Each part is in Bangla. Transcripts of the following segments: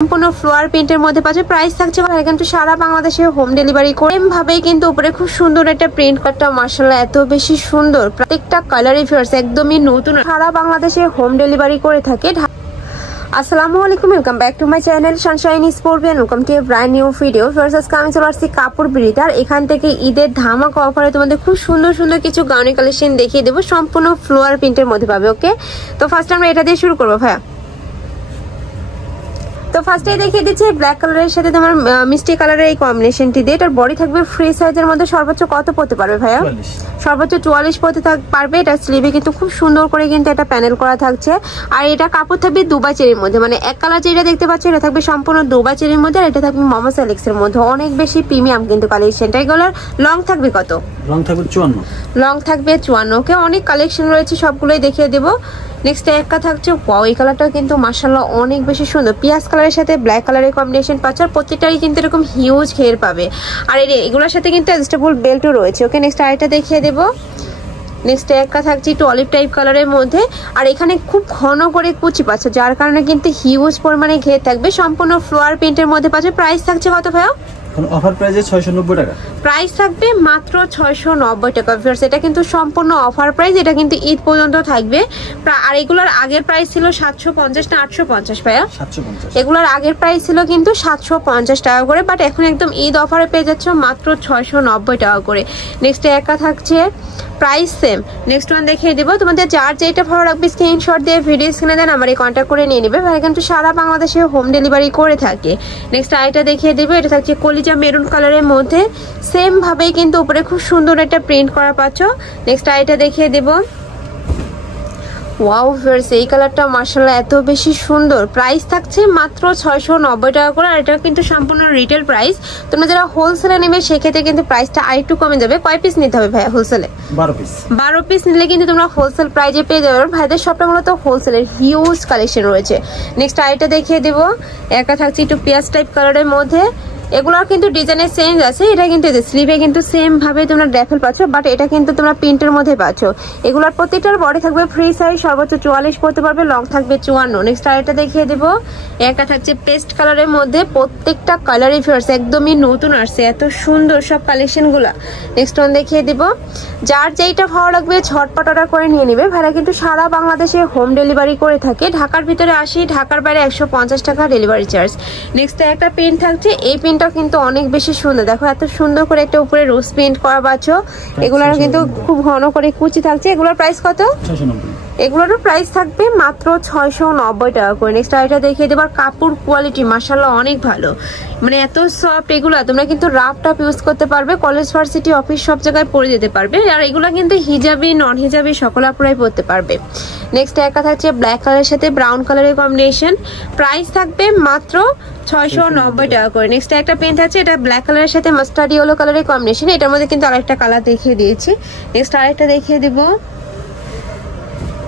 সম্পূর্ণ ফ্লোয়ার প্রিন্টের মধ্যে পাচ্ছে। প্রাইস থাকছে কিন্তু সারা বাংলাদেশে হোম ডেলিভারি করে। ভাবেই কিন্তু উপরে খুব সুন্দর একটা প্রিন্ট কাটটা মাশাআল্লাহ এত বেশি সুন্দর, প্রত্যেকটা কালারই ফিয়ার্স একদমই নতুন, সারা বাংলাদেশে হোম ডেলিভারি করে থাকে। আসসালামু আলাইকুম, welcome back to my channel sunshine sport and welcome to a brand new video. First আজকে আমি চলে আসছি কাপড় বিড়িতে, আর এখান থেকে ঈদের ধামাকা অফারে তোমাদের খুব সুন্দর সুন্দর কিছু গাউনি কালেকশন দেখিয়ে দেবো, সম্পূর্ণ ফ্লোয়ার প্রিন্টের মধ্যে পাবে। ওকে, তো ফার্স্ট আমরা এটা দিয়ে শুরু করবো ভাইয়া। তো ফার্স্টে দেখিয়ে দিচ্ছি ব্ল্যাক কালারের সাথে তোমার মিষ্টি কালারের এই কম্বিনেশনটি দিয়ে। এটার বডি থাকবে ফ্রি সাইজের মধ্যে, সর্বোচ্চ কত পড়তে পারবে ভাইয়া? সর্বোচ্চ 44 পড়তে পারবে। এটা স্লিভে কিন্তু খুব সুন্দর করে কিন্তু এটা প্যানেল করা থাকছে, আর এটা কাপড় থাকবে দুবাই চেরির মধ্যে, মানে এক কালার যেটা দেখতে পাচ্ছ এটা থাকবে সম্পূর্ণ দুবাই চেরির মধ্যে, আর এটা থাকবে মামা সেলেক্স এর মধ্যে। অনেক বেশি প্রিমিয়াম কিন্তু কালেকশনটা। এগুলোর লং থাকবে কত? লং থাকবে 54। লং থাকবে 54। ওকে, অনেক কালেকশন রয়েছে, সবগুলোই দেখিয়ে দেবো। নেক্সট একটা থাকছে ওয়াও, এই কালারটা কিন্তু মাশাআল্লাহ অনেক বেশি সুন্দর, পিয়াজ কালারের সাথে ব্ল্যাক কালারের কম্বিনেশন পাচ্ছে, আর প্রত্যেকটারই কিন্তু এরকম হিউজ ঘের পাবে, আর এগুলোর সাথে কিন্তু অ্যাডজাস্টেবল বেল্টও রয়েছে। ওকে, নেক্সট আরেকটা দেখিয়ে দেবো। নেক্সট একটা থাকছে একটু অলিভ টাইপ কালারের মধ্যে, আর এখানে খুব ঘন করে কুচি পাচ্ছে, যার কারণে কিন্তু হিউজ পরিমাণে ঘের থাকবে, সম্পূর্ণ ফ্লোয়ার প্রিন্টের মধ্যে পাচ্ছে। প্রাইস থাকছে কত ভাইয়া? অফার প্রাইসে 690 টাকা। প্রাইস থাকবে মাত্র 690 টাকা। ভিউয়ার্স, এটা কিন্তু সম্পূর্ণ অফার প্রাইস, এটা কিন্তু ঈদ পর্যন্ত থাকবে। আর এগুলোর আগের প্রাইস ছিল 750 না 850 ভাইয়া? 750। এগুলোর আগের প্রাইস ছিল কিন্তু 750 টাকা করে, বাট এখন একদম ঈদ অফারে পেয়ে যাচ্ছ মাত্র 690 টাকা করে। নেক্সট একা থাকছে প্রাইস সেম। নেক্সট ওয়ান দেখিয়ে দেবো, তোমাদের যার যেটা ভালো লাগবে স্ক্রিনশট দিয়ে ভিডিও স্ক্রিনে দেন, আমার এই কন্ট্যাক্ট করে নিয়ে নেবে। ভাই কিন্তু সারা বাংলাদেশে হোম ডেলিভারি করে থাকে। নেক্সট আরেকটা দেখিয়ে দেবো, এটা থাকছে কলিজা মেরুন কালারের মধ্যে, সেম ভাবেই কিন্তু উপরে খুব সুন্দর একটা প্রিন্ট করা পাচ্ছ। নেক্সট আরেকটা দেখিয়ে দেবো, ওয়াও ভিউয়ার্স, এই কালারটা মাশাআল্লাহ এত বেশি সুন্দর। প্রাইস থাকছে মাত্র 690 টাকা করে, আর এটা কিন্তু সম্পূর্ণ রিটেল প্রাইস। তোমরা যারা হোলসেলে নেবে সেক্ষেত্রে কিন্তু প্রাইসটা আরেকটু কমে যাবে। কয় পিস নিতে হবে ভাইয়া হোলসেলে? 12 পিস। 12 পিস নিলে কিন্তু তোমরা হোলসেল প্রাইজে পেয়ে যাবে। ভাইদের সবটা মূলত হোলসেলের হিউজ কালেকশন রয়েছে। নেক্সট আরেকটা দেখিয়ে দেবো, একটা থাকছে একটু পিয়াজ টাইপ কালারের মধ্যে, এগুলোর কিন্তু ডিজাইনের চেঞ্জ আছে। এটা কিন্তু স্লিভে কিন্তু সেম ভাবে তোমরা ড্যাফেল পাচ্ছ, বাট এটা কিন্তু তোমরা প্রিন্টের মধ্যে পাচ্ছ। এগুলোর প্রত্যেকটার বডি থাকবে ফ্রি সাইজ, সর্বোচ্চ 44 পড়তে পারবে, লং থাকবে 54। নেক্সট আরেকটা দেখিয়ে দেবো, একটা থাকছে পেস্ট কালারের মধ্যে, প্রত্যেকটা কালারই ফিয়ার্স একদমই নতুন আসছে, এত সুন্দর সব কালেকশন গুলা। নেক্সট ওয়ান দেখিয়ে দেবো, যার যেইটা ভালো লাগবে ঝটপট অর্ডার করে নিয়ে নিবে। ভাইরা কিন্তু সারা বাংলাদেশে হোম ডেলিভারি করে থাকে, ঢাকার ভিতরে 80, ঢাকার বাইরে 150 টাকা ডেলিভারি চার্জ। নেক্সট একটা প্রিন্ট থাকছে, এই প্রিন্টটা কিন্তু অনেক বেশি সুন্দর, দেখো এত সুন্দর করে একটা উপরে রোজ প্রিন্ট করা পাচ্ছ। এগুলোর কিন্তু খুব ঘন করে কুচি থাকছে। এগুলোর প্রাইস কত? 690। এগুলোর প্রাইস থাকবে মাত্র 690 টাকা করে। নেক্সট আইটা দেখিয়ে দেবার, কাপড় কোয়ালিটি মাশাআল্লাহ অনেক ভালো, মানে এত সফট। এগুলো তোমরা কিন্তু রাফ টাপ ইউজ করতে পারবে, কলেজ ভার্সিটি অফিস সব জায়গায় পরে যেতে পারবে, আর এগুলো কিন্তু হিজাবি নন হিজাবি সকল আপুরাই পরতে পারবে। নেক্সট একটা থাকছে ব্ল্যাক কালারের সাথে ব্রাউন কালারের কম্বিনেশন, প্রাইস থাকবে মাত্র 690 টাকা করে। নেক্সট একটা পেন্ট আছে, এটা ব্ল্যাক কালারের সাথে মাস্টার্ড ইয়েলো কালারের কম্বিনেশন, এটার মধ্যে কিন্তু আরেকটা কালার দেখিয়ে দিয়েছি। নেক্সট আরেকটা দেখিয়ে দিব।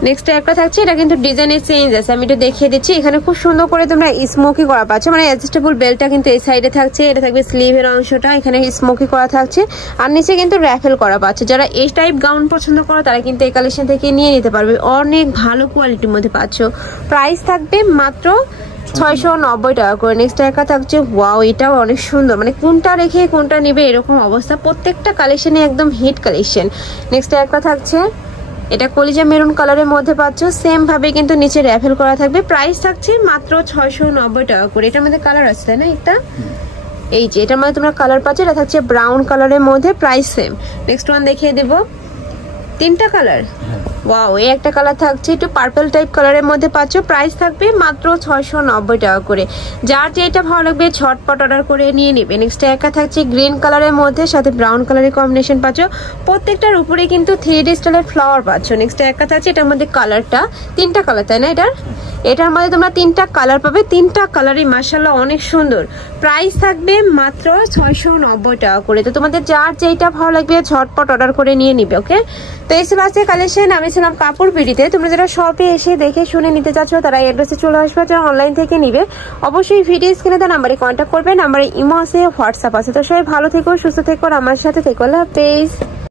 নেক্সট একটা থাকছে, এটা কিন্তু ডিজাইনের চেঞ্জ আছে, আমি এটা দেখিয়ে দিচ্ছি। এখানে খুব সুন্দর করে তোমরা স্মোকি করা পাচ্ছ, মানে অ্যাডজাস্টেবল বেল্টটা কিন্তু এই সাইডে থাকছে, এটা থাকবে স্লিভের অংশটা, এখানে স্মোকি করা থাকছে, আর নিচে কিন্তু র্যাফেল করা পাচ্ছে। যারা এই টাইপ গাউন পছন্দ করো তারা কিন্তু এই কালেকশন থেকে নিয়ে নিতে পারবে, অনেক ভালো কোয়ালিটির মধ্যে পাচ্ছ। প্রাইস থাকবে মাত্র 690 টাকা করে। নেক্সট একটা থাকছে, ওয়াও এটাও অনেক সুন্দর, মানে কোনটা রেখে কোনটা নিবে এরকম অবস্থা, প্রত্যেকটা কালেকশনে একদম হিট কালেকশন। নেক্সট একটা থাকছে, এটা কলিজা মেরুন কালারের মধ্যে পাচ্ছ, সেম ভাবে কিন্তু নিচে র্যাফেল করা থাকবে। প্রাইস থাকছে মাত্র 690 টাকা করে। এটার মধ্যে কালার আছে তাই না? একটা এই যে এটার মধ্যে তোমরা কালার পাচ্ছ, এটা থাকছে ব্রাউন কালারের মধ্যে, প্রাইস সেম। নেক্সট ওয়ান দেখিয়ে দেবো, তিনটা কালার, ওয়াও এই একটা কালার থাকছে একটু পার্পল টাইপ কালারের মধ্যে পাচ্ছ, প্রাইস থাকবে মাত্র 690 টাকা করে। যার যেটা ভালো লাগবে ঝটপট অর্ডার করে নিয়ে নেবে। নেক্সট একটা থাকছে গ্রিন কালারের মধ্যে, সাথে ব্রাউন কালারের কম্বিনেশন পাচ্ছ, প্রত্যেকটার উপরে কিন্তু 3D স্টাইলের ফ্লাওয়ার পাচ্ছ। নেক্সট একটা থাকছে, এটার মধ্যে কালারটা তিনটা কালার তাই না? এটার মধ্যে তোমরা তিনটা কালার পাবে, তিনটা কালারই মাশাআল্লাহ অনেক সুন্দর। প্রাইস থাকবে মাত্র 690 টাকা করে। তো তোমাদের যার যেটা ভালো লাগবে ঝটপট অর্ডার করে নিয়ে নিবে। ওকে, তো এই ছিল আজকে কালেকশন। আমি ছিলাম কাপড় বিড়িতে। তোমরা যারা শপে এসে দেখে শুনে নিতে চাচ্ছ তারা অ্যাড্রেসে চলে আসবে, যারা অনলাইন থেকে নিবে অবশ্যই ভিডিও স্ক্রিনে দেওয়া নাম্বারে কন্ট্যাক্ট করবে। নাম্বারে ইমো আছে, হোয়াটসঅ্যাপ আছে। তো সবাই ভালো থেকো, সুস্থ থেকো, আমার সাথে থেকো। আল্লাহ হাফেজ।